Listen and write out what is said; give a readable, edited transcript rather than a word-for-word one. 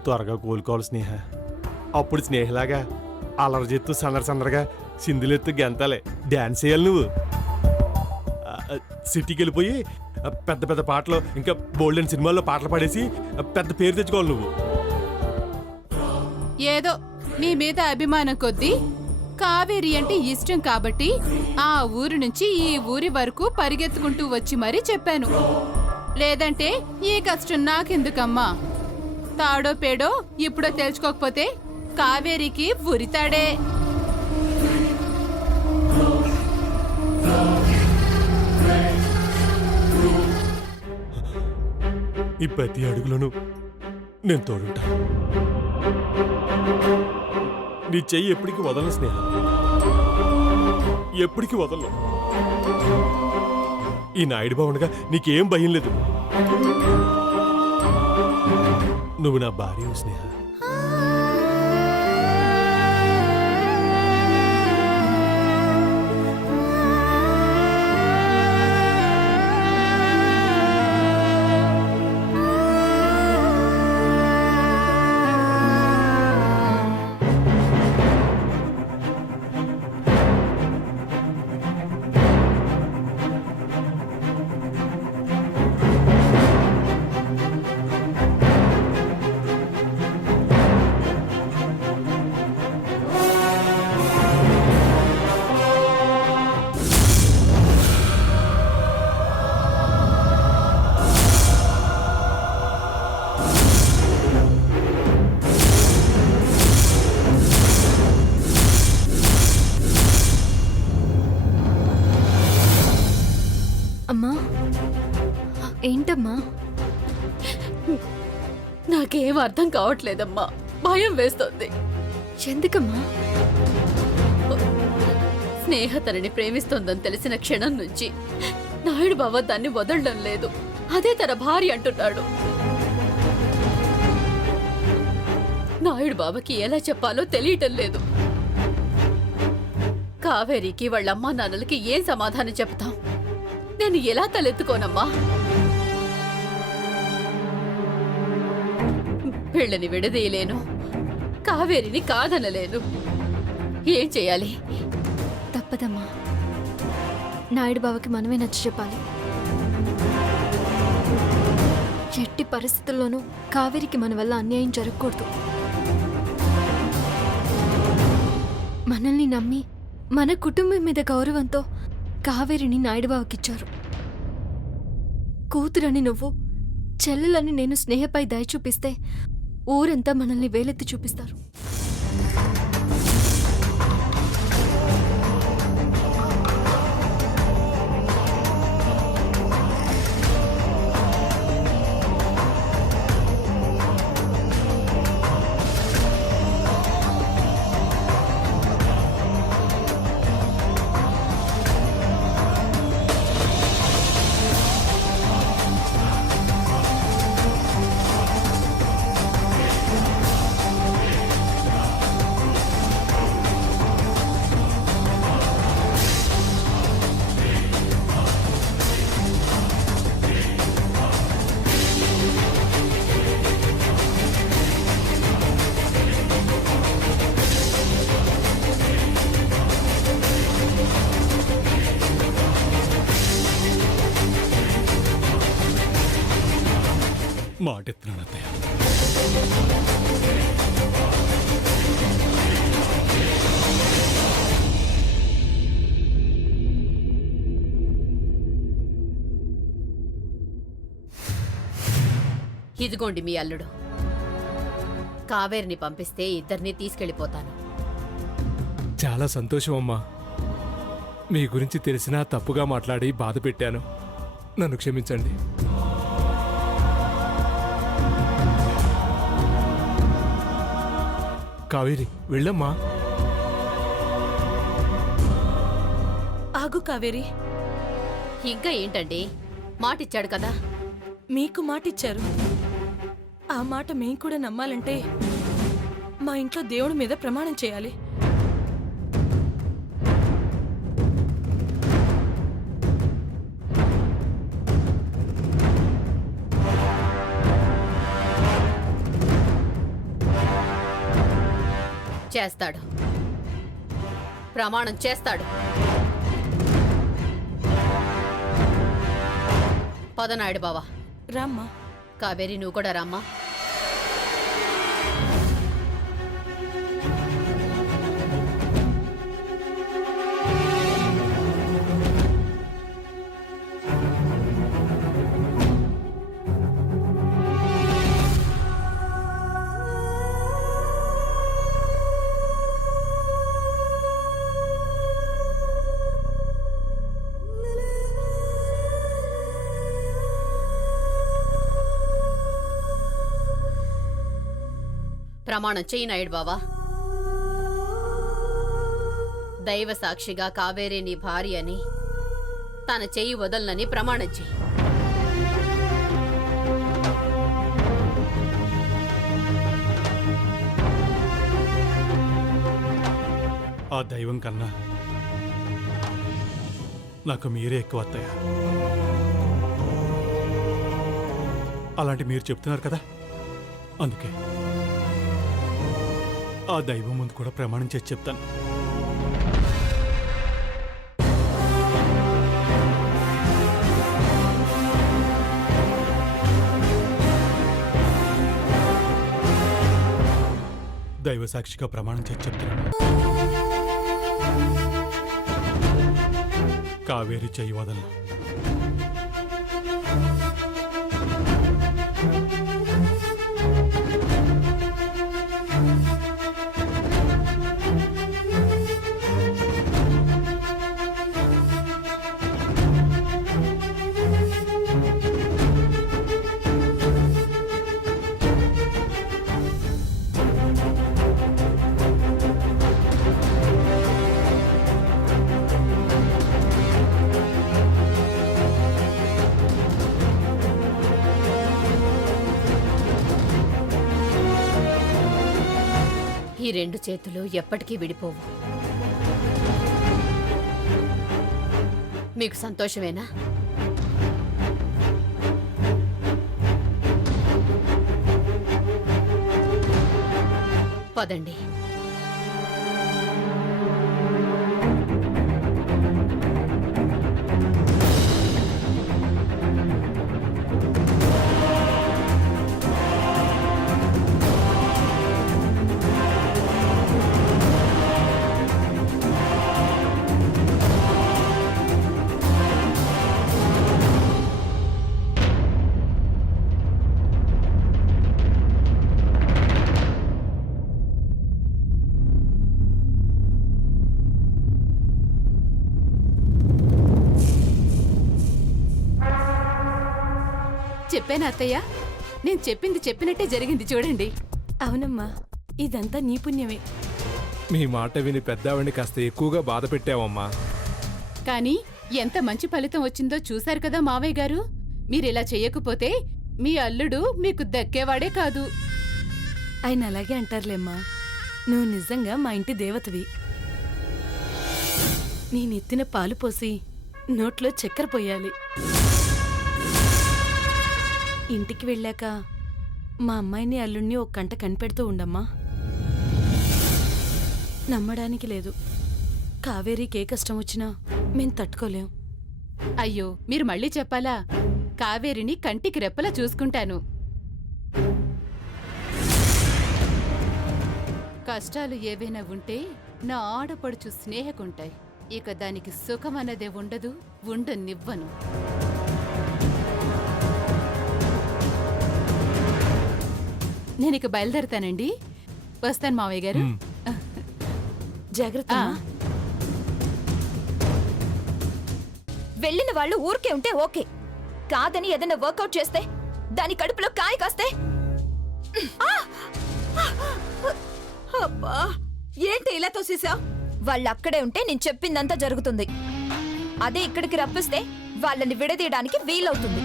నువ్వు త్వరగా కోలుకోవాలి స్నేహ. అప్పుడు స్నేహలాగా అలర చేత్తూ సందరగా సింధులెత్తు గెంతాలే డ్యాన్స్ చేయాలి నువ్వు. సిటీకి వెళ్ళిపోయి పెద్ద పెద్ద పాటలు ఇంకా బోల్డెన్ సినిమాల్లో పాటలు పాడేసి పెద్ద పేరు తెచ్చుకోవాలి నువ్వు. ఏదో నీ మీద అభిమానం కొద్దీ కావేరి అంటే ఇష్టం కాబట్టి ఆ ఊరు నుంచి ఈ ఊరి వరకు పరిగెత్తుకుంటూ వచ్చి మరీ చెప్పాను. లేదంటే ఈ కష్టం నాకెందుకమ్మా? తాడో పేడో ఇప్పుడో తెలుసుకోకపోతే కావేరికి ఉరితాడే. ఈ ప్రతి అడుగులోనూ నేను తోడుంటాను. నీ చెయ్యి ఎప్పటికీ వదలను స్నేహ, ఎప్పటికీ వదలను. ఈ నాయుడు బాగుండగా నీకేం భయం లేదు. నువ్వు నా భార్య స్నేహ. అమ్మా, ఏంటమ్మా? నాకేం అర్థం కావట్లేదమ్మా, భయం వేస్తోంది. ఎందుకమ్మా? స్నేహ తనని ప్రేమిస్తోందని తెలిసిన క్షణం నుంచి నాయుడు బావ దాన్ని వదలడం లేదు. అదే తన భార్య అంటున్నాడు. నాయుడు బావకి ఎలా చెప్పాలో తెలియటం లేదు. కావేరికి వాళ్ళ అమ్మా నాన్నలకి ఏం సమాధానం చెప్తాం? నేను ఎలా తలెత్తుకోనమ్మా? వీళ్ళని విడదీయలేను, కావేరిని కాదనలేను. ఏం చేయాలి? తప్పదమ్మా, నాయుడు బావకి మనమే నచ్చ చెప్పాలి. ఎట్టి పరిస్థితుల్లోనూ కావేరికి మన వల్ల అన్యాయం జరగకూడదు. మనల్ని నమ్మి మన కుటుంబం మీద గౌరవంతో కావేరిని నాయుడు బావకిచ్చారు. కూతురని నువ్వు, చెల్లెలని నేను స్నేహపై దయ చూపిస్తే ఊరంతా మనల్ని వేలెత్తి చూపిస్తారు. మాటెత్తున్నాను అత్తయ్య. ఇదిగోండి మీ అల్లుడు. కావేరిని పంపిస్తే ఇద్దరిని తీసుకెళ్ళిపోతాను. చాలా సంతోషం అమ్మా. మీ గురించి తెలిసినా తప్పుగా మాట్లాడి బాధ పెట్టాను, నన్ను క్షమించండి. కావేరి వెళ్ళమ్మా. ఆగు కావేరి. ఇంకా ఏంటండి? మాటిచ్చాడు కదా. మీకు మాటిచ్చారు. ఆ మాట మేం కూడా నమ్మాలంటే మా ఇంట్లో దేవుడి మీద ప్రమాణం చేయాలి. చేస్తాడు. ప్రమాణం చేస్తాడు. పదనాయుడు బావా. రామ్మా. కావేరి, నువ్వు కూడా రామ్మా. ప్రమాణం చెయ్యి నాయుడు బావా. దైవ సాక్షిగా కావేరి నీ భార్య అని, తన చెయ్యి వదలనని ప్రమాణం చెయ్యి. ఆ దైవం కన్నా నాకు మీరే ఎక్కువ అత్తయ్య. అలాంటి మీరు చెప్తున్నారు కదా, అందుకే ఆ దైవం ముందు కూడా ప్రమాణం చేసి చెప్తాను. దైవ సాక్షిగా ప్రమాణం చేసి చెప్తాను. కావేరి చెయ్యి వదలను. ఈ రెండు చేతులు ఎప్పటికీ విడిపోవు. మీకు సంతోషమేనా? పదండి. చెప్పాను అత్తయ్య, నేను చెప్పింది చెప్పినట్టే జరిగింది చూడండి. అవునమ్మా, ఇదంతా నీ పుణ్యమే. మీ మాట విని పెద్దావిడిని కాస్త ఎక్కువగా బాధ పెట్టావమ్మా. కానీ ఎంత మంచి ఫలితం వచ్చిందో చూశారు కదా మావయ్య గారు. మీరిలా చెయ్యకపోతే మీ అల్లుడు మీకు దక్కేవాడే కాదు. ఆయన అలాగే అంటారులేమ్మా. నువ్వు నిజంగా మా ఇంటి దేవతవి. నేనెత్తిన పాలు పోసి నోట్లో చక్కెర పోయాలి. ఇంటికి వెళ్ళాక మా అమ్మాయిని అల్లుడిని ఒక కంట కనిపెడుతూ ఉండమ్మా. నమ్మడానికి లేదు. కావేరీకి ఏ కష్టం వచ్చినా మేం తట్టుకోలేం. అయ్యో, మీరు మళ్ళీ చెప్పాలా? కావేరిని కంటికి రెప్పలా చూసుకుంటాను. కష్టాలు ఏవైనా ఉంటే నా ఆడపడుచు స్నేహకుంటాయి. ఇక దానికి సుఖమన్నదే ఉండదు, ఉండనివ్వను. నేనిక బయలుదేరుతానండి. వస్తాను మావయ్య గారు. జాగ్రత్త. వెళ్ళిన వాళ్ళు ఊరికే ఉంటే ఓకే, కాదని ఏదైనా వర్కౌట్ చేస్తే దాని కడుపులో కాయ కాస్తే. అబ్బా, ఏంటి ఇలా తోసేసావ్? వాళ్ళు అక్కడే ఉంటే నేను చెప్పిందంతా జరుగుతుంది. అదే ఇక్కడికి రప్పిస్తే వాళ్ళని విడదీయడానికి వీలవుతుంది.